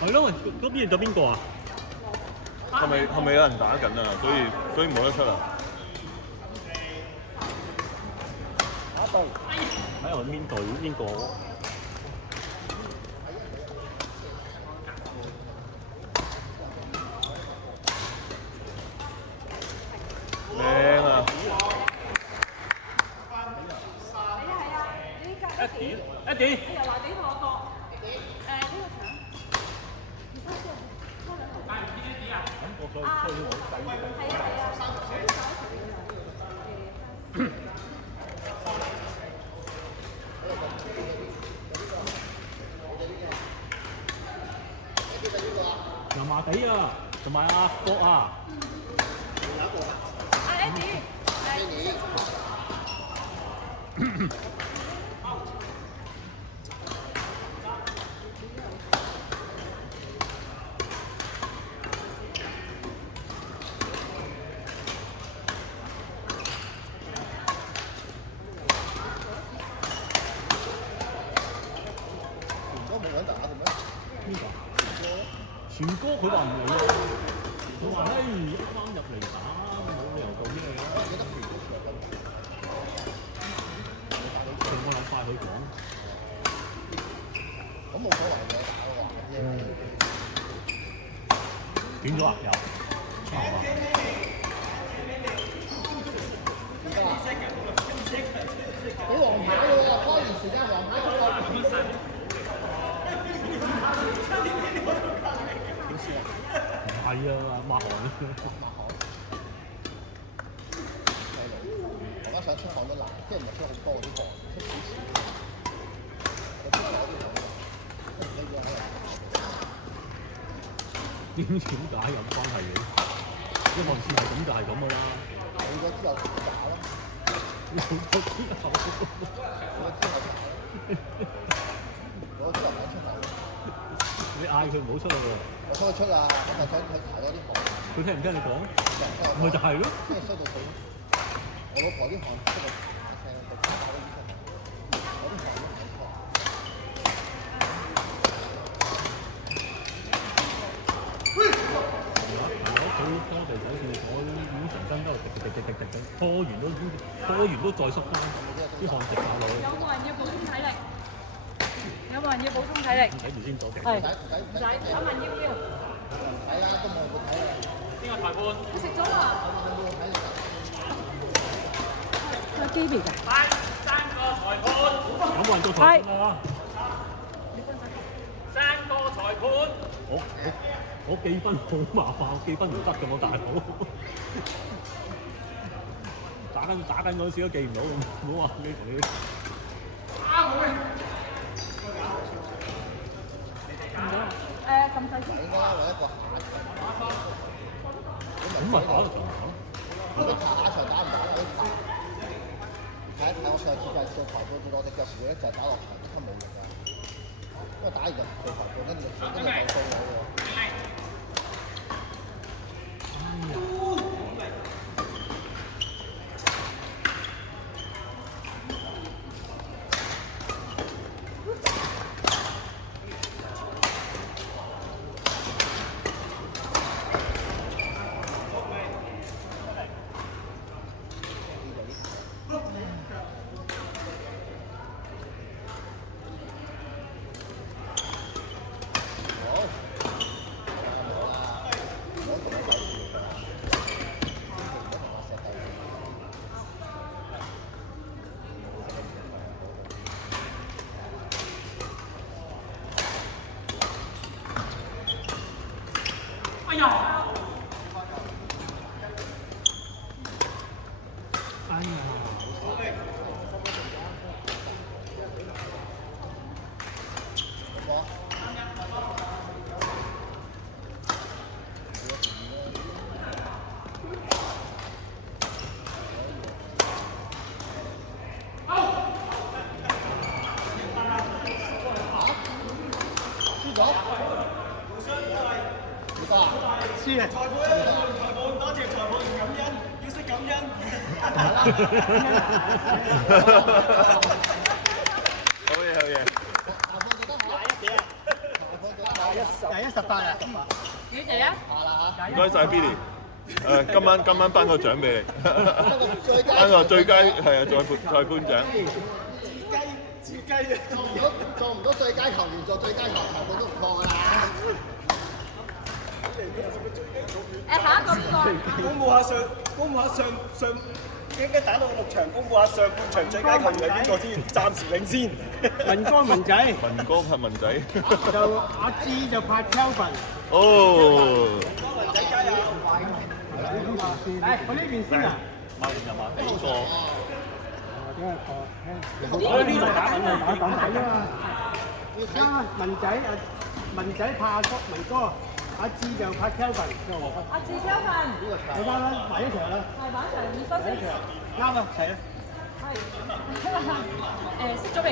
係咯，嗰邊咗邊個啊？係咪有人打緊啊？所以冇得出啊！喺我邊隊邊個？靚啊！一點。又話俾我個呢個牆。油麻地啊，同埋阿國啊。阿 Eddie。全哥佢話唔嚟啊！佢話：啱啱入嚟打，冇理由做咩嘅。上個禮拜佢講，咁冇所謂嘅打嘅話，斷咗啊？又俾黃牌嘅喎，開完時間黃牌出嚟。係啊，抹汗啊！大家想出汗都難，即係唔係出好多嗰啲汗，出少少。我出咗啲汗，都唔需要喺度。點解有關係嘅？因為試係咁就係咁噶啦。有咗之後就打咯。有咗之後，我之後唔想出口。你嗌佢唔好出去喎。我想佢出啊，咁我想佢排多啲汗。佢聽唔聽你講？咪就係咯。即係衰到死。我老婆啲汗出到大聲，佢打到醫生。我啲汗都睇錯。如果佢多地手線，我已經成身都滴，拖完都再縮翻，啲汗滴下落去。有冇人要補充體力？有冇人要補充體力？睇住先左定。係。唔使，阿文要唔要？睇啦，都冇冇睇啦。邊個裁判？佢食咗啦。係機嚟㗎。三個裁判。有冇人做裁判啊？三個裁判。我記分好麻煩，我記分唔得㗎，我大佬。打緊嗰陣時都記唔到，唔好話你同你。就係打落場即刻冇力㗎，因為打完就做裁判，跟住就真係夠數咗喎。輸啊！裁判，多謝裁判，感恩，要識感恩。好嘢好嘢。第18啊！幾謝啊？唔該晒 Billy。今晚頒個獎俾你，頒個最佳係啊裁判獎。自雞啊！如果做唔到最佳球員，做最佳裁判都唔錯㗎啦。誒，下一個邊個？公佈下上應該打到6場，公佈下上半場最佳球員係邊個先？暫時領先。文哥文仔，文哥拍文仔。就阿芝就拍 Kelvin。哦。文仔加油！誒，我呢邊先啊。馬連又馬幾個？我呢度打緊啊，打底啊嘛。啊，文仔拍阿哥文哥，阿芝就拍 Kelvin。阿志 Kelvin，好翻啦，埋一場啦。係玩場2分鐘。啱啊，齊啦。係。誒，識咗未？